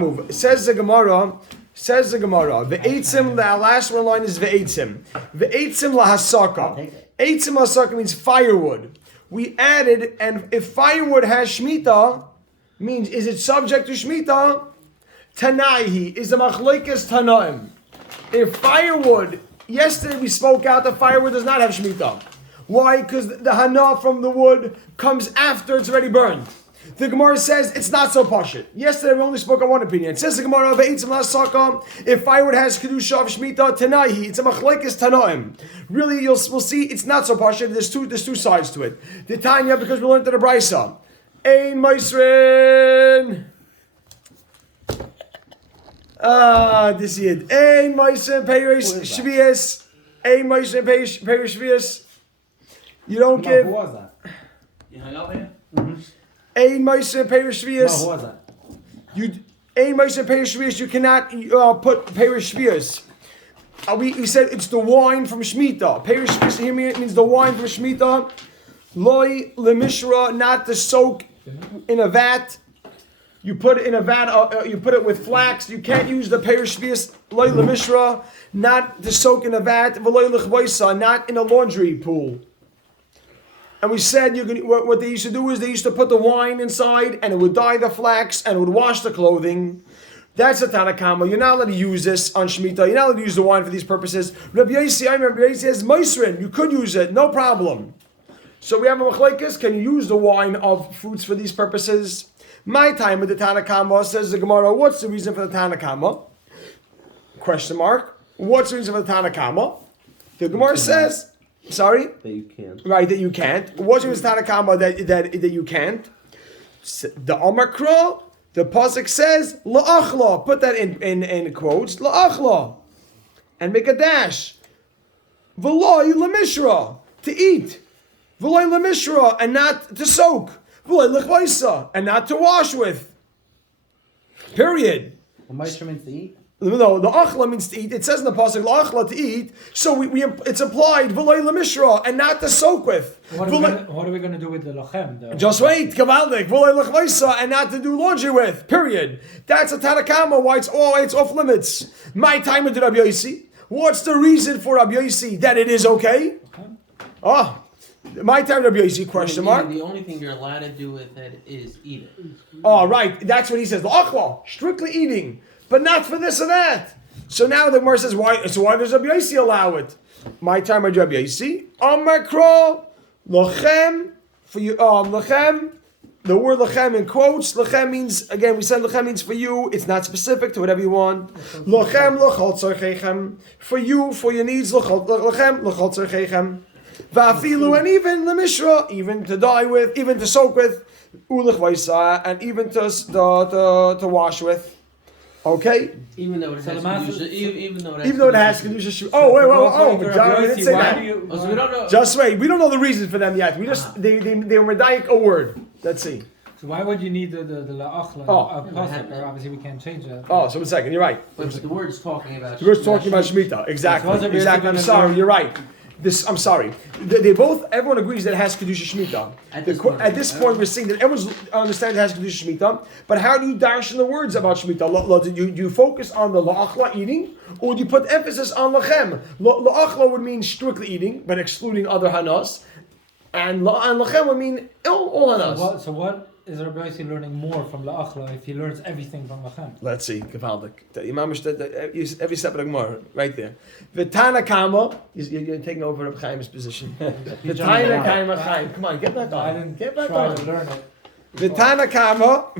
move. Says the Gemara, Ve'etzim, the last one line is Ve'etzim. Ve'etzim lahasaka. Eitzim lahasaka means firewood. We added, and if firewood has Shemitah, means, is it subject to Shemitah? Tanaihi, is a machlokes Tanaim. If firewood, yesterday we spoke out that firewood does not have Shemitah. Why? Because the hana from the wood comes after it's already burned. The Gemara says it's not so pashut. Yesterday we only spoke on one opinion. It says the Gemara, if firewood has kedusha of Shemitah, tanaihi, it's a machlokes tanaim. Really, we'll see it's not so pashut. There's two sides to it. The Tanya, because we learned in the Brisa, ein meisrin. This is it. Ein meisrin peiris shvius. Ein meisrin peiris shvius. You don't give. Who was that? You hung up here? Ein Moshe Perish Shvius. Who was that? Ein Moshe Perish Shvius. You cannot put Perish Shvius. We said it's the wine from Shemitah. Perish Shvius here means the wine from Shemitah. Loi lemishra, not to soak in a vat. You put it in a vat. You put it with flax. You can't use the Perish Shvius. Loi lemishra, not to soak in a vat. V'loi lechvoisa, not in a laundry pool. And we said what they used to do is they used to put the wine inside and it would dye the flax and it would wash the clothing. That's a Tanakama. You're not allowed to use this on Shemitah. You're not allowed to use the wine for these purposes. Rabbi Yossi, I remember Rabbi Yossi says, Moisrin, you could use it, no problem. So we have a machlokes, can you use the wine of fruits for these purposes? My time with the Tanakama, says the Gemara, what's the reason for the Tanakama? Question mark. What's the reason for the Tanakama? The Gemara says... Sorry? That you can't. Right, that you can't. What's your Tanakama that you can't? The Omakra, the Pasuk says, La'achla. Put that in quotes. La'achla. And make a dash. V'loi lemishra. To eat. V'loi lemishra. And not to soak. V'loi lechvaisa. And not to wash with. Period. Well, Moshe means to eat? No, the achla means to eat. It says in the pasuk achla to eat, so it's applied v'loi lemishra and not to soak with. What are we going to do with the lachem? Just wait, kavaldik v'loi lechvaisa and not to do laundry with. Period. That's a Tanakama. Why it's off limits. My time with Rabbi Yossi. What's the reason for Rabbi Yossi that it is okay? My time Rabbi Yossi question mark. The only thing you're allowed to do with it is eat it. Oh, right. That's what he says. The achla, strictly eating. But not for this or that. So now the Gemara says, why does Rabbi Yossi allow it? My time by Rabbi Yossi. Amakro, lachem, for you, lachem, the word lachem in quotes. Lachem means, again, we said lachem means for you. It's not specific to whatever you want. Lachem, lachol tzarchechem. For you, for your needs, lachem, lachol tzarchechem. Va'afilu, and even lemishra, even to dye with, even to soak with, ulech vaisa, and even to wash with. Okay. Even though it has kedusha, even though it has kedusha. Oh wait, John, we didn't say that. So we don't know. Just wait. We don't know the reason for them yet. We just they were medayik a word. Let's see. So why would you need the la'achla? Obviously we can't change that. Oh, so 1 second. You're right. But the word's talking about. The word's talking about Shemitah. Exactly. Exactly. I'm sorry. You're right. I'm sorry. Everyone agrees that it has Kedusha Shemitah. At this point, we're saying that everyone understands it has Kedusha Shemitah, but how do you dash in the words about Shemitah? Do you focus on the la'achla eating, or do you put emphasis on lachem? La'achla would mean strictly eating, but excluding other hanas, and lachem would mean all hanas. So what is Rabbi Yossi learning more from la'achla if he learns everything from lachem? Let's see. Every step of the Gemara, right there. The Tanakama, you're taking over Reb Chaim's position. The Tanakama Chaim, come on, get back on. I didn't get back try on. to learn it. The Tanakama.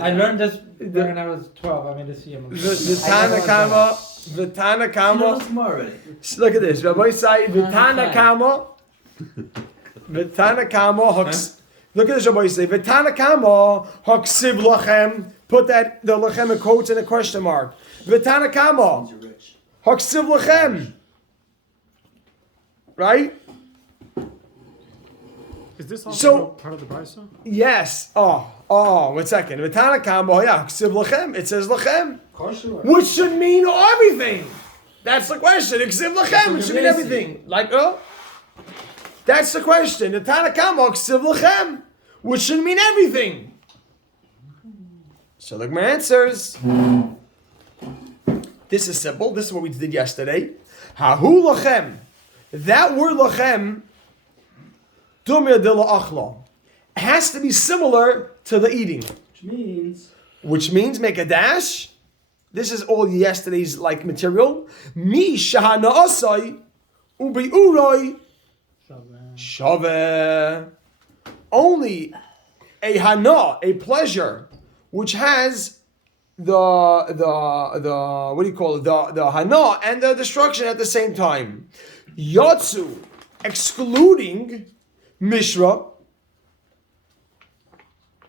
I learned this when I was 12. I mean, this year. The Tanakama. Look at this. Rabbi say the Tanakama. Look at this, Rabbi say V'Tanakama haksiv lachem. Put that the lachem in quotes and a question mark. V'Tanakama haksiv lachem. Right? Is this also part of the Brisa? Yes. 1 second. V'Tanakama haksiv lachem. It says lachem, which should mean everything. That's the question. Haksiv lachem. It should mean everything. That's the question. The Tanakama haksiv lachem, which should mean everything. So the Gemara answers. This is simple. This is what we did yesterday. Hahu lachem. That word lachem, dumya de la'achla, has to be similar to the eating. Which means make a dash. This is all yesterday's like material. Mi shahana asai ubi urai shave. Only a hana, a pleasure, which has the what do you call it? The hana and the destruction at the same time. Yatsu, excluding mishra,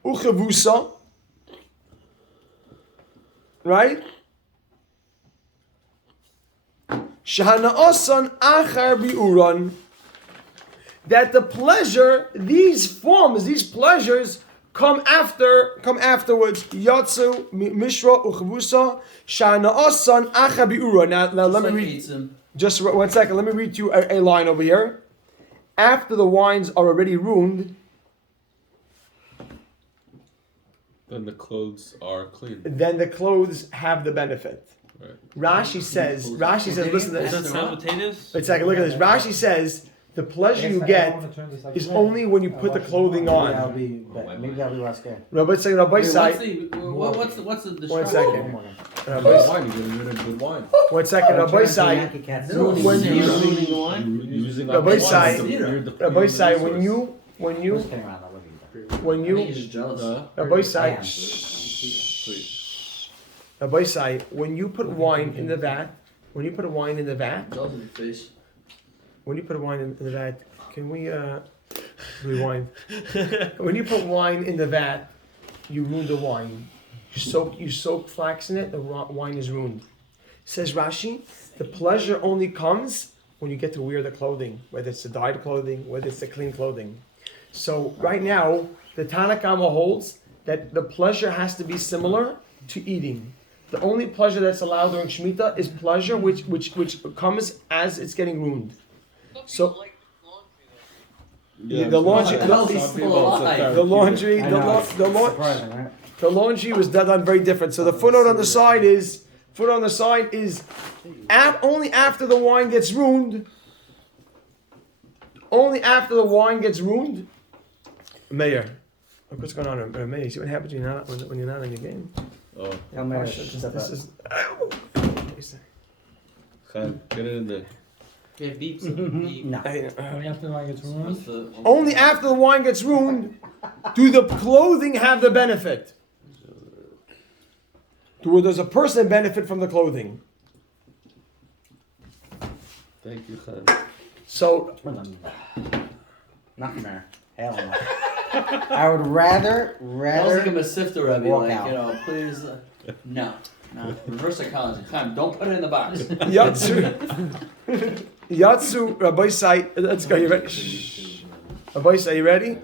uchavusa, right? Shahana asan achar biuran. That the pleasure, these forms, these pleasures come afterwards. Yatsu, mishra, uchavusa, shahana asan achar biuran. Now let me read. Just 1 second. Let me read you a line over here. After the wines are already ruined, then the clothes are clean. Then the clothes have the benefit. Right. Rashi says, listen to Is this. that simultaneous? 1 second, look at this. Rashi says, the pleasure you get is only when you put the clothing on. Maybe I'll be less scared. Rabbi say, Rabbi say. What's the 1 destruction? second. Good wine, you're getting rid of good wine. 1 second, Rabbi say. When you, Using Rabbi that say, wine, you're depleting Rabbi the say, resource. when you, Rabbi say, Rabbi say, when you put wine in the vat, when you put wine in the vat, can we rewind? When you put wine in the vat, you ruin the wine. You soak flax in it, the wine is ruined. Says Rashi, the pleasure only comes when you get to wear the clothing, whether it's the dyed clothing, whether it's the clean clothing. So right now, the Tanakama holds that the pleasure has to be similar to eating. The only pleasure that's allowed during Shemitah is pleasure which comes as it's getting ruined. So the laundry was done very different. So the footnote on the side is only after the wine gets ruined. Only after the wine gets ruined. Mayor, look what's going on. Mayor, you see what happens when you're not in your game. Oh, This is. Chaim, get it in there. Yeah, beeps. No. Only after the wine gets ruined. Only after the wine gets ruined do the clothing have the benefit. Does a person benefit from the clothing? Thank you, Chaim. So, Nothing there. Hell no. I would rather. I was like a Masifta Rebbe, walk like, out. Please, no. Reverse psychology. Time, don't put it in the box. Yatsu, Rabbi Sai, let's go, you ready? Shh. Rabbi Sai, you ready?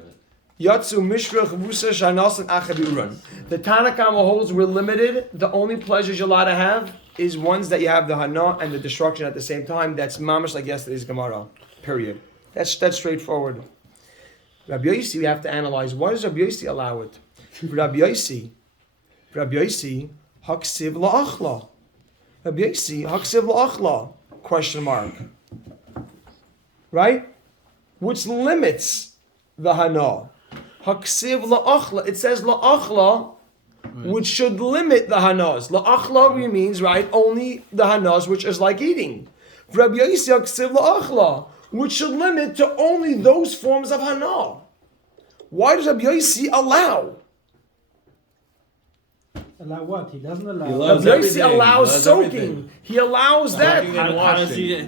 Yatsu, Mishra, Chavusa, Shanas, and Achabiuran. The Tanakama holds we're limited. The only pleasures you're allowed to have is ones that you have the Hana and the destruction at the same time. That's mamash like yesterday's Gemara. Period. That's straightforward. Rabbi Yossi, we have to analyze. Why does Rabbi Yossi allow it? Rabbi Yossi, haksiv la'achla. Rabbi Yossi, haksiv la'achla? Question mark. Right? Which limits the hana. Haksiv la'achla. It says la'achla, which should limit the hanas. La'achla means, right, only the hanas, which is like eating. Rabbi Yossi, haksiv la'achla, which should limit to only those forms of hana. Why does Rabbi Yossi allow? Allow what? He doesn't allow. Rabbi Yossi allows soaking. He allows that.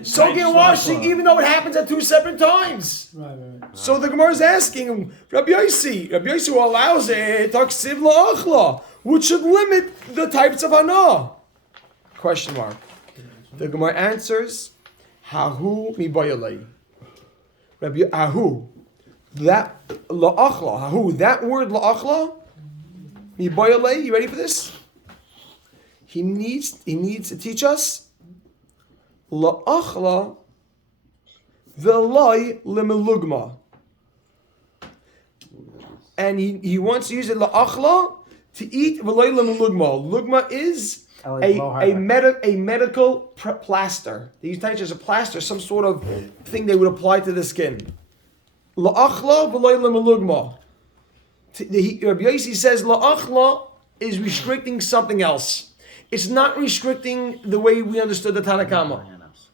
Soaking and washing, even though it happens at two separate times. Right. So the Gemara is asking him, Rabbi Yossi who allows it, taksiv la'achla, which should limit the types of hana. Question mark. The Gemara answers, Hahu mibayalei. Rabbi Hahu, that la'achla, Hahu, that word la'achla, mibayalei. You ready for this? He needs to teach us la'achla v'lai lemelugma. And he wants to use it la'achla To eat v'loy lugma. Lugma is a medical plaster. They use it as a plaster, some sort of thing they would apply to the skin. La'achla v'loy lugma. Rabbi Yossi says la'achla is restricting something else. It's not restricting the way we understood the Tanakama.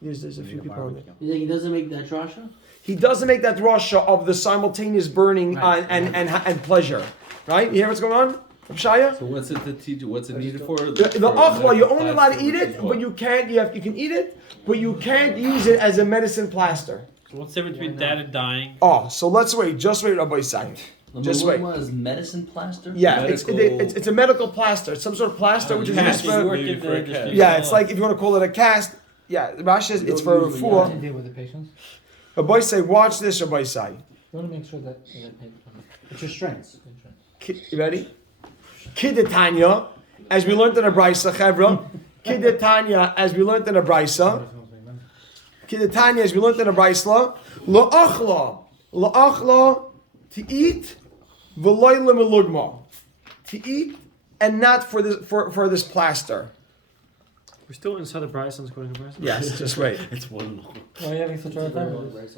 There's a few people on there. You think he doesn't make that drasha? He doesn't make that drasha of the simultaneous burning and pleasure. Right? You hear what's going on? Shaya? So what's it to teach? What's it needed for? The achla, you're only allowed to eat it, but you can't. You can eat it, but you can't use it as a medicine plaster. So what's the difference between that and dying? Oh, so let's wait. Just wait, Rabbi Isai. Just wait. Is medicine plaster? Yeah, it's a medical plaster. It's some sort of plaster which is used for. Yeah, it's like if you want to call it a cast. Yeah, Rashi says it's for What refuah. to deal with the patients? Rabbi Isai, watch this, Rabbi Isai. You want to make sure that they get paid from it. It's your strengths. You ready? Kiddetanya, as we learned in a brisa, Chevra. Kiddetanya, as we learned in a brisa. Kiddetanya, as we learned in a brisa. La'achla, to eat, v'loy lemelugma, to eat and not for this plaster. We're still inside the Bryson's going to Bryson. Yes, just wait. It's one. Why are you having such a hard time with this?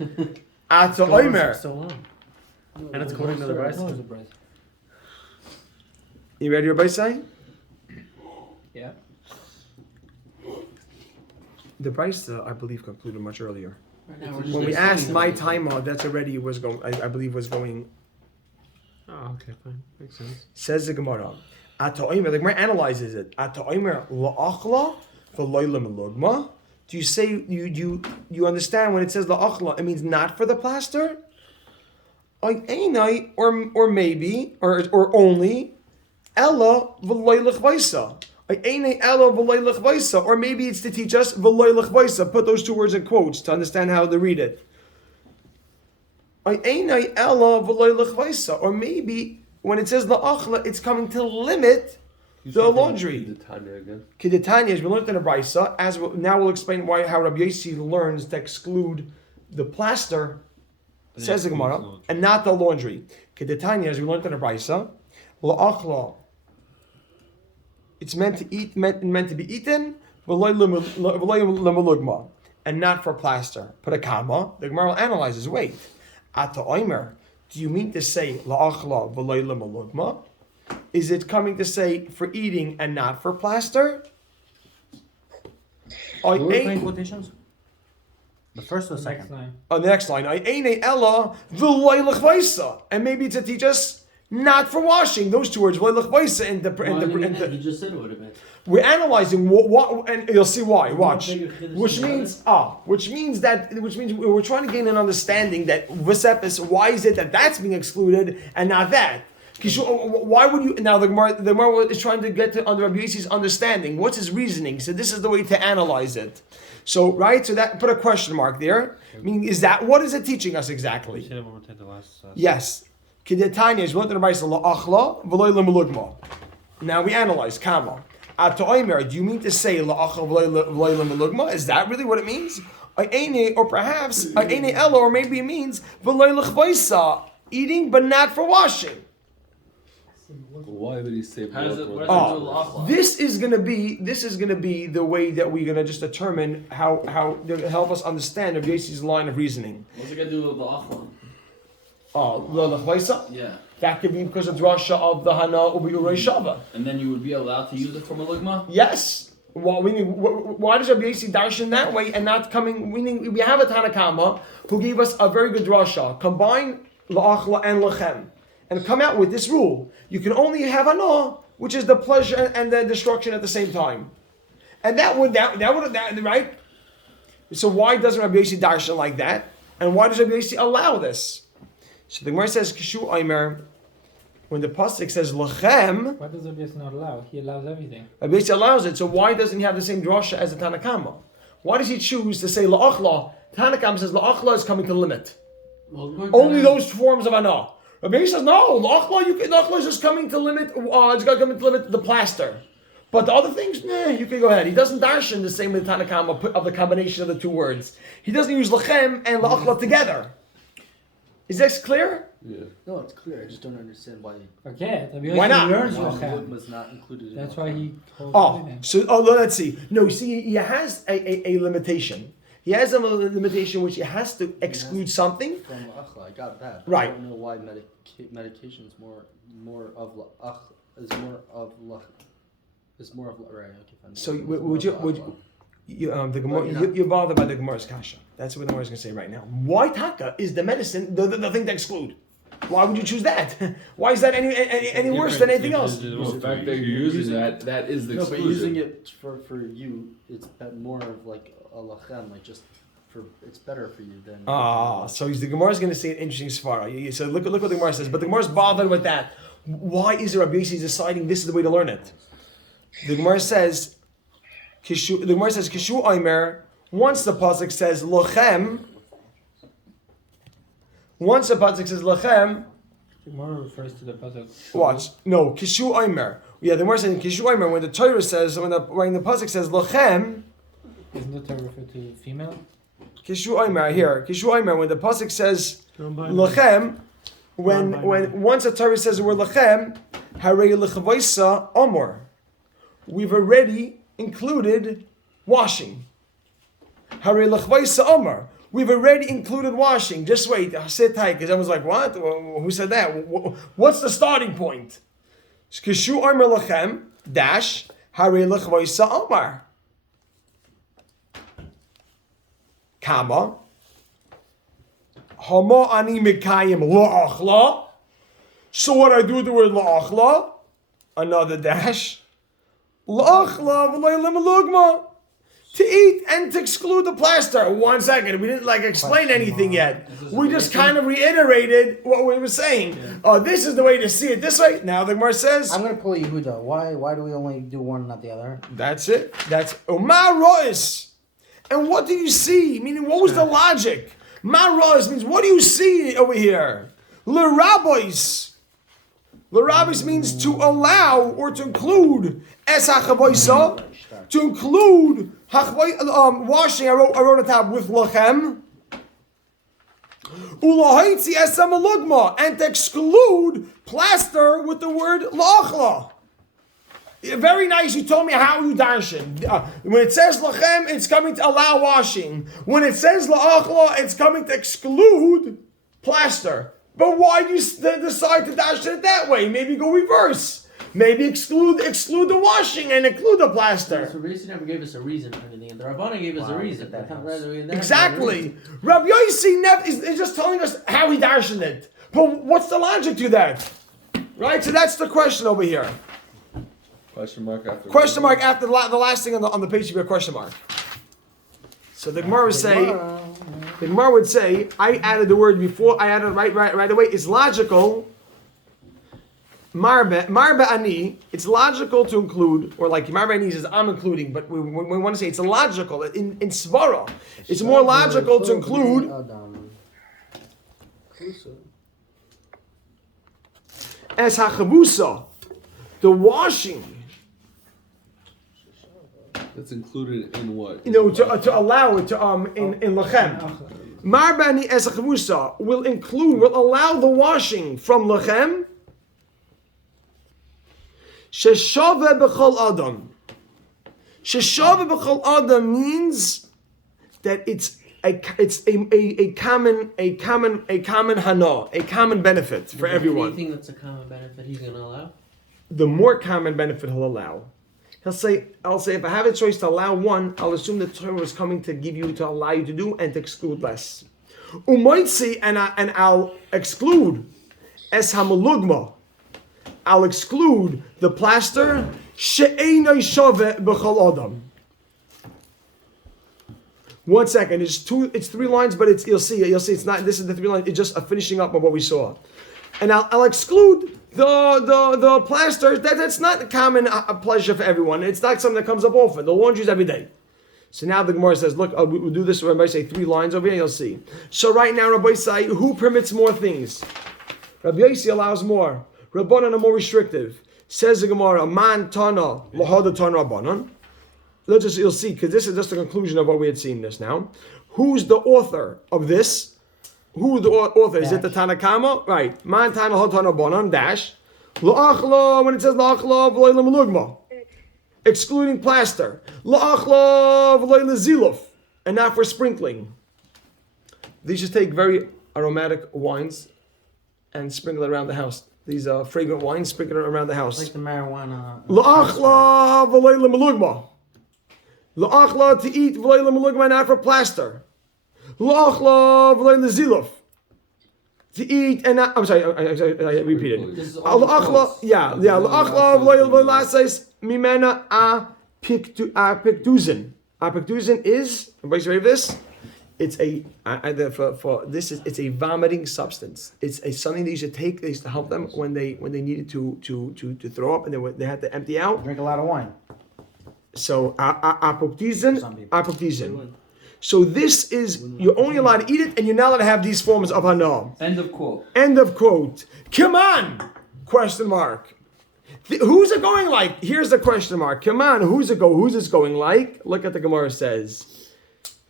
Ata oimer. So long. And it's according to the Bryson. You ready, Rabbi Isai? Yeah. The brisa, I believe, concluded much earlier. Right now, we're When just we asked my explaining time, that's already was going. I believe was going. Oh, okay, fine. Makes sense. Says the Gemara. Ata oimer. The Gemara analyzes it. Ata oimer la'achla v'loy lemelugma. Do you say you understand when it says la'achla? It means not for the plaster. Or maybe or only. Ella v'loy lechvaisa. Ella v'loy lechvaisa. Or maybe it's to teach us v'loy lechvaisa. Put those two words in quotes to understand how to read it. Ella v'loy lechvaisa. Or maybe when it says la'achla, it's coming to limit the laundry. Kiddetanya, as we learned in the brisa, now we'll explain how Rabbi Yossi learns to exclude the plaster. Says the Gemara, and not the laundry. Kiddetanya, as we learned in the brisa, la'achla. It's meant to eat, meant to be eaten, and not for plaster. Put a comma. The Gemara analyzes. Wait, ata oimer. Do you mean to say la'achla v'loy lemalugma? Is it coming to say for eating and not for plaster? Quotations? The first or the second? On the next line, ella v'loy lechvaisa, and maybe to teach us not for washing. Those two words, v'loy lechvaisa, you just said it would have been. We're analyzing what, and you'll see why. Watch, which means we're trying to gain an understanding that why is it that that's being excluded and not that? Why would you? Now the Gemara is trying to get to under Rabbi Yossi's understanding. What's his reasoning? So this is the way to analyze it. So right, so that put a question mark there. Meaning, is that what is it teaching us exactly? Say that one more time, the last. Yes. Kiddetanya is one to the brisa la'achla v'loy lemelugma. Now we analyze kama. Ata oimer, do you mean to say la'achla v'loy lemelugma? Is that really what it means? Or perhaps ella, or maybe it means v'loy lechvaisa, eating but not for washing. Why would he say? This is gonna be the way that we're gonna just determine how to help us understand Rabbi Yossi's line of reasoning. What's it gonna do with the achla? The lechvaisa. Yeah. That could be because of drasha of the hana ubi urei shava. And then you would be allowed to use it from a lugma? Yes. Well, why does Rabbi Yossi darshan that way and not coming? Meaning we have a Tanakama who gave us a very good drasha. Combine la'achla and lachem, and come out with this rule: you can only have hana, which is the pleasure and the destruction at the same time. And that would right. So why doesn't Rabbi Yossi darshan like that? And why does Rabbi Yossi allow this? So the Gemara says, Kishu Aimer, when the pasuk says lachem, why does Rabbi Yossi not allow? He allows everything. Rabbi Yossi allows it. So why doesn't he have the same drasha as the Tanakama? Why does he choose to say la'achla? Tanakama says la'achla is coming to limit. Only those forms of ana. Rabbi Yossi says no. La'achla is just coming to limit. It's going to come to limit the plaster. But the other things, you can go ahead. He doesn't darshan the same with Tanakama of the combination of the two words. He doesn't use lachem and la'achla together. Is this clear? Yeah. No, it's clear. I just don't understand why. Okay, Why not? learns Why lochem. was not included. In That's Lochem. why he holds Oh, it in. so let's see. No, see, he has a limitation. He has a limitation which he has to exclude something. From Achla, I got that. Right. I don't know why medication is more of Ach is more of Lach is more of right. Okay, fine. So It's would more you of would Achla. the Gemara, you're bothered by the Gemara's kasha. That's what the Gemara is going to say right now. Why taka is the medicine the thing to exclude? Why would you choose that? Why is that any worse than anything else? Well, the fact that you're using that is the No, but exclusion. using it for you, it's more of like a lachem, like just for it's better for you than. So the Gemara is going to say an interesting svara. So look what the Gemara says. But the Gemara is bothered with that. Why is Rabbi Yossi deciding this is the way to learn it? The Gemara says, Kishu Aimer. Once the pasuk says lochem. Once the pasuk says lachem, The Gemara refers to the pasuk. watch. No, Kishu Aimer. Yeah, the Gemara says in Kishu Aimer when the Torah says when the pasuk says lachem, Isn't the Torah referred to female? Kishu Aimer here. Kishu Aimer when the pasuk says Don't buy lachem, when once the Torah says the word lachem, harei lechavaisa amor. We've already included washing. Harei lechavaisa amor. We've already included washing. Just wait, sit tight, because everyone's like, what? Who said that? What's the starting point? Kishu Amar Lachem, dash, Harei Lechvaisa Amar. Kama. Hama ani mikayim la'achla. So what I do with the word la'achla? Another dash. La'achla v'lay lemulugma. To eat and to exclude the plaster. 1 second, we didn't explain anything yet. We just kind of reiterated what we were saying. This is the way to see it this way. Now the Gemara says, I'm gonna pull Yehuda. Why do we only do one, not the other? that's it. That's Umar Rois. And what do you see? Meaning, what was the logic? Ma Rois means, what do you see over here? L'rabois. L'rabois means to allow or to include. Es hachavoisa. To include washing, I wrote on top with lachem. Ulahaitzi esam alugma, and to exclude plaster with the word la'achla. Very nice. You told me how you darshan. When it says lachem, it's coming to allow washing. When it says la'achla, it's coming to exclude plaster. But why do you decide to darshan it that way? Maybe go reverse. Maybe exclude the washing and include the plaster. So Rabbi never gave us a reason for anything, and the Rabbana gave us a reason. Exactly. Rabbi Yossi is just telling us how he darshan it. But what's the logic to that? Right? So that's the question over here. Question mark after. Question mark after the last thing on the page should be a question mark. So the Gemara would say, I added the word before, I added it right away. It's logical. Marba ani, it's logical to include, or like Marba ani says, I'm including, but we want to say it's logical. In Svara, it's more logical to include as hachavusa, the washing. That's included in what? To allow it to in lachem. Marba ani as hachavusa will allow the washing from lachem. Sheshave b'chol adam. Sheshave b'chol adam means that it's a common hana, a common benefit for everyone. Anything that's a common benefit, he's going to allow. The more common benefit he'll allow. I'll say, if I have a choice to allow one, I'll assume the Torah is coming to allow you to do and to exclude less. Umaitzi, and I'll exclude es hamalugma. I'll exclude the plaster. She'einai shaveh b'chol adam. 1 second. It's 3 lines, but you'll see it's not. This is the 3 lines. It's just a finishing up of what we saw, and I'll exclude the plaster. That's not a common pleasure for everyone. It's not something that comes up often. The laundry's every day. So now the Gemara says, look, we'll do this. Rabbi say 3 lines over here. You'll see. So right now, Rabbi say, who permits more things? Rabbi Yossi allows more. Rabbanan are more restrictive. Says the Gemara, man tana lahada tana rabbanan. You'll see, because this is just the conclusion of what we had seen this now. Who's the author of this? Who the author? Is it the Tanakama? Right. Man Tana Hotana Bonan dash. La'achla, when it says la'achla v'loy l'malugma, excluding plaster. La'achla v'loy l'ziluf, and not for sprinkling. These just take very aromatic wines and sprinkle it around the house. These are fragrant wines, sprinkle it around the house. Like the marijuana. La'achla v'loy l'malugma. La'achla to eat v'loy l'malugma, not for plaster. La'achla v'loy l'ziluf. To eat and not, I'm sorry, I repeated. La'achla, la'achla v'loy l'asais mimena apictusin. Apictusin is, everybody's ready for this? It's it's a vomiting substance. It's something they used to take. They used to help them when they needed to throw up and they had to empty out. Drink a lot of wine. So apoctizin. So this is, you're only allowed to eat it, and you're not allowed to have these forms of hana. End of quote. End of quote. Come on! Question mark. Who's it going like? Here's the question mark. Come on, who's it going like? Look at the Gemara says.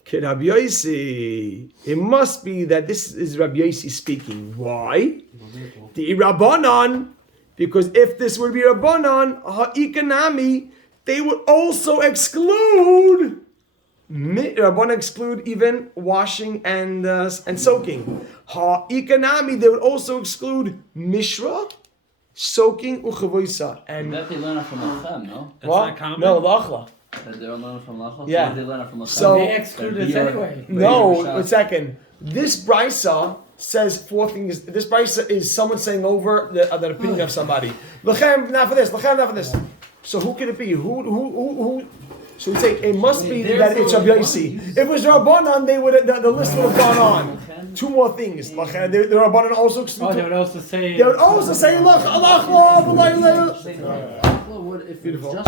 Kid Rabbi Yossi. It must be that this is Rabbi Yossi speaking. Why? The Rabbanan. Because if this would be Rabbanan, ha'iknami, they would also exclude. Rabbanan exclude even washing and soaking. Ha'iknami, they would also exclude mishra, soaking, uchavoisa. And That they learn it from Lachem, no? That's not common? No, lachla. That they don't learn it from Lachem? Yeah. They learn it from Lachem. So- They exclude this anyway. No, a second. This brisa says 4 things. This brisa is someone saying over the opinion of somebody. Lachem, not for this. Lachem, not for this. So who could it be? Who? So we say it must be that it's Rabbi Yossi. If it was Rabbanan, they would the list would have gone on. 2 more things. Lachem, the Rabbanan also exclude. They would also say. They would also say, "Lach, Allah, Allah, Allah." If it was just